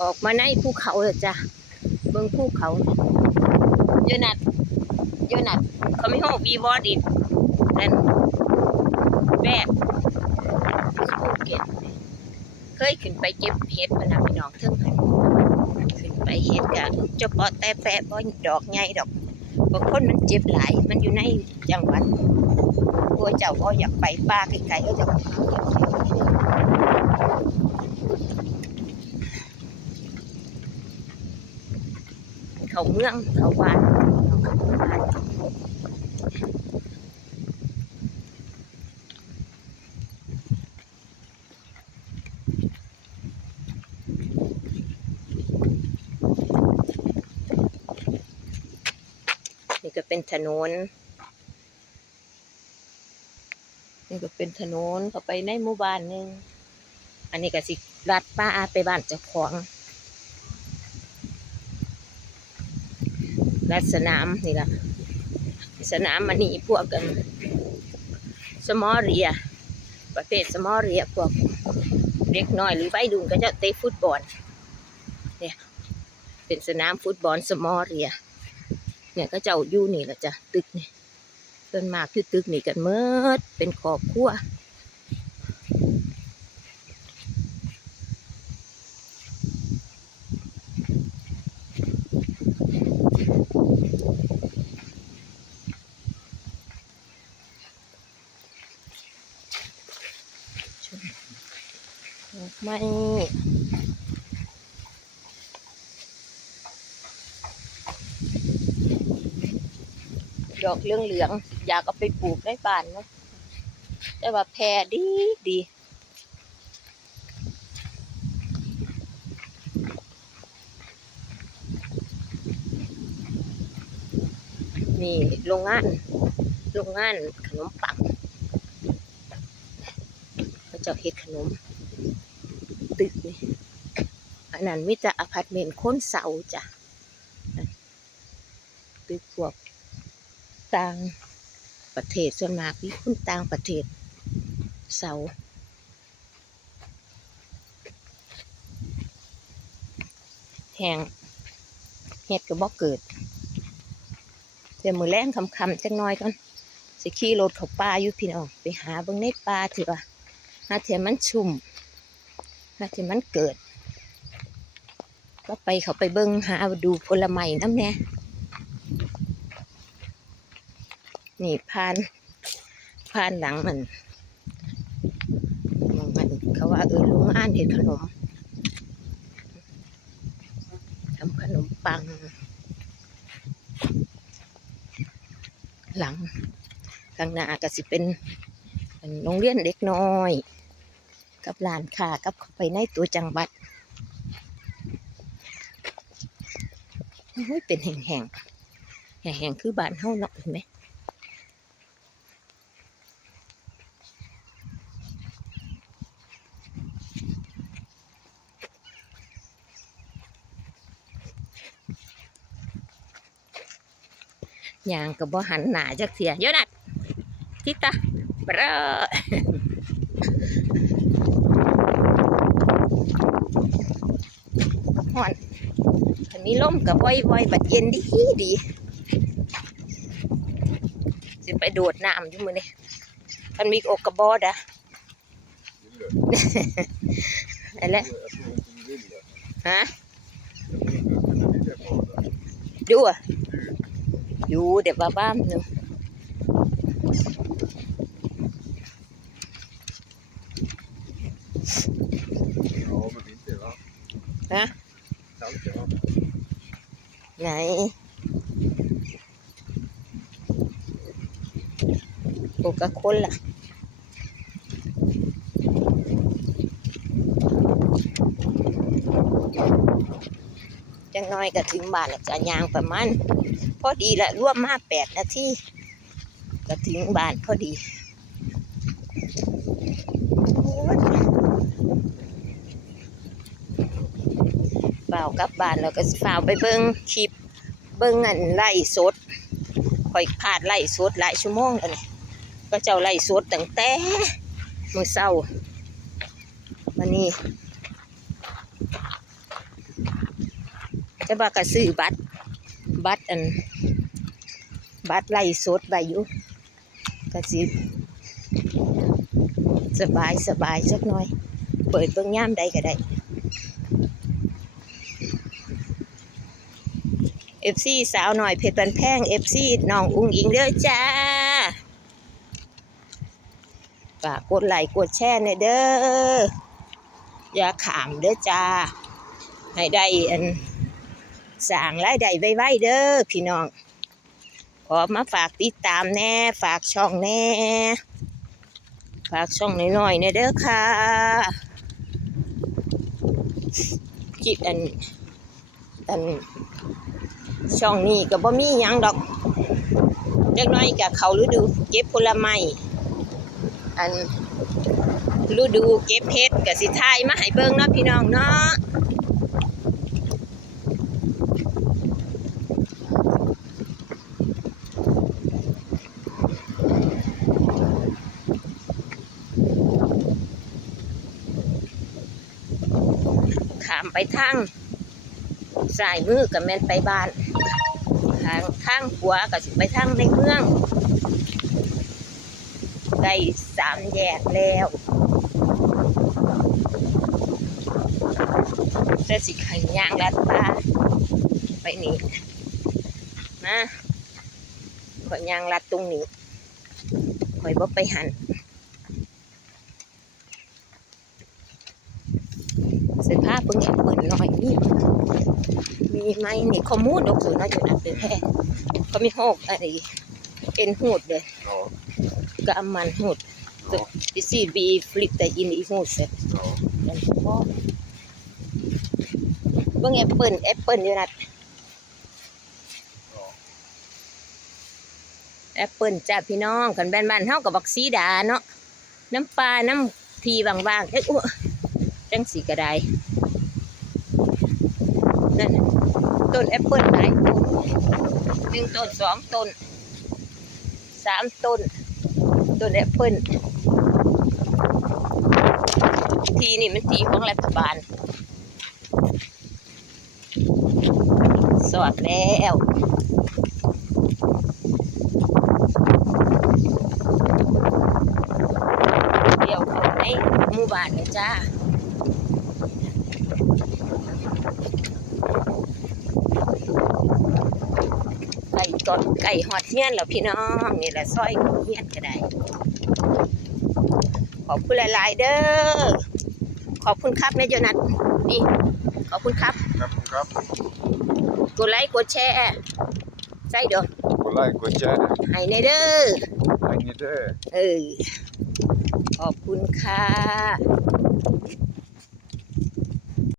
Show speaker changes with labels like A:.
A: ออกมาในภูเขาเลยจ้ะเบิ่งภูเขาเยอะนัดเยอะนัดเขาไม่ห้องวีวอดินั่นแบกภูเก็ตเคยขึ้นไปเก็บเห็ดพนะพี่น้องเทิงหันขึ้นไปเห็ดกะเฉพาะแต่แปะบ่ดอกใหญ่ดอกบางคนมันเจ็บหลาย มันอยู่ในจังหวัดกลัวเจ้าก็อยากไปป่าไกลๆก็จะมาเก็บเห็ด เขาเมืองเขาบ้านเขาบ้านนี่ก็เป็นถนน นี่ก็เป็นถนนเข้าไปในหมู่บ้านหนึงอันนี้ก็สิลัดป้าไปบ้านเจ้าของ รัดสนามนี่ละสนามมันนี่พวกกันสมอเรีย ประเภทสมอเรียพวกเด็กน้อยหรือวัยรุ่นก็จะเตะฟุตบอลเนี่ยเป็นสนามฟุตบอลสมอเรีย เนี่ยก็เจ้าอยู่นี่แหละจ้ะตึกนี่ส่วนมากคือตึกนี่กันเมิดเป็นครอบครัว ไม่ดอกเหลืองเหลือง อยากเอาไปปลูกในบ้านเนาะแต่ว่าแพรดีดีนี่โรงงานโรงงานขนมปังเขาจะเฮ็ดขนม ตึกนี่อันนั้นมิจะอพาร์ตเมนต์ค้นเสาจ้ะตึกพวกต่างประเทศส่วนมากมีคนต่างประเทศเสาแหงเฮ็ดก็บ่เกิดเดี๋ยวมือแรงคำๆจังน้อยก่อนสิขี่รถเขาป่าอยู่พี่น้องไปหาเบิ่งในป่าเถอะว่าหาเทียมันชุ่ม หาเทียมันเกิด ก็ไปเขาไปเบิ่งหาดูผลไม้น้ำแน่นี่ผ่านผ่านหลังมันมองมันเขาว่าเออลุงอ่านเห็ดขนมทำขนมปัง หลังข้างหน้าก็สิเป็นเป็นโรงเรียนเด็กน้อย กับร้านค้ากับไปในตัวจังหวัดโอ้ยเป็นแห่งแห่งแห่งแห่งๆคือบ้านเฮาเนาะเห็นไหมยางกับบ่หันหนาจักเสียเยอะนัดทิตาเบรอ ห่อนถ้ามีลมกับว่อยๆบัดเย็นดีดีสิไปโดดน้ำอยู่มือนี่มันมีอกกระบอดอะอะไรฮะดูอะอยู่เดี๋ยวบ้าบ้ามหนึ่ง
B: Ja, men
A: ไหนโคกาโคล่ะ จังน้อยก็ถึงบ้านแล้วจะยางประมาณพอดีละร่วมมาแปดนาทีก็ถึงบ้านพอดี โอ้ยเปล่ากลับบ้านแล้วก็ฝาวไปเบิ่งคลิปเบิ่งอันไล่สดข่อยพลาดไล่สดหลายชั่วโมงแล้วนี่ก็เจ้าไล่สดตั้งแต่มื้อเช้ามานี่จะว่ากระซื้อบัตรบัตรอัน บัตรไล่สดใบอยู่กระสิสบายสบายสักหน่อย เปิดเบิ่งย่ามใดก็ได้ เอฟซีสาวหน่อยเพชรบันแพงเอฟซีน้องอุ้งอิงเด้อจ้าฝากกดไลค์กดแชร์ในเด้ออย่าขามเด้อจ้า ให้ได้อันสร้างรายได้ไวๆเด้อพี่น้อง ขอมาฝากติดตามแน่ ฝากช่องแน่ ฝากช่องน้อยๆเนี่ยเด้อค่ะคิดอันอัน ช่องนี้ก็บ่มีหยังดอกเล็กน้อยกับเขาฤดูเก็บผลไม้อันฤดูเก็บเพชรกับสิทายมาให้เบิ่งเนาะพี่น้องเนาะขามไปทาง สายมือกับแม่นไปบ้าน ทางทางขวาก็สิไปทางในเมือง ได้สามแยกแล้วจะสิขันย่างลัดป่าไปนี่นะข่อยย่างลัดตรงนี้ข่อยบ่ไปหันเสื้อผ้าเพิ่งแอบเปิดหน่อยนี่มีไหมนี่ข้อมูลดอกสูนย์น่าจะนับเป็นแพ้เขามีหกอะไรเป็นหูดเลยก็อามันหูดดิซีบีฟลิปแต่อินอีหูดเสร็จ
B: Ja.
A: กันพ่อเบิ่งแอปเปิลแอปเปิลอยู่นัดแอปเปิลจ้าพี่น้องกันแบนบ้านเฮากับบักซีดาเนาะน้ำปลาน้ำทีบางๆเอ้ยอ้วจังสีก็ได นั่นต้นแอปเปิลหลายต้นหนึ่งต้นสองต้นสามต้นต้นแอปเปิลทีนี่มันทีของรัฐบาล สอดแล้วเดี๋ยวเข้าในหมู่บ้านเลยจ้า ไก่ตดไก่หอดเฮียนแล้วพี่น้องนี่แหละซอยเฮียนก็ได้ ขอบคุณหลายๆเด้อขอบคุณครับแม่โยนัทนี่ขอบคุณครับ
B: ครับครับ
A: กดไลค์กดแชร์ใส่เด้อ
B: กดไลค์กดแชร์
A: ให้ในเด้อ
B: ให้นี่เด้อ
A: เออขอบคุณค่ะ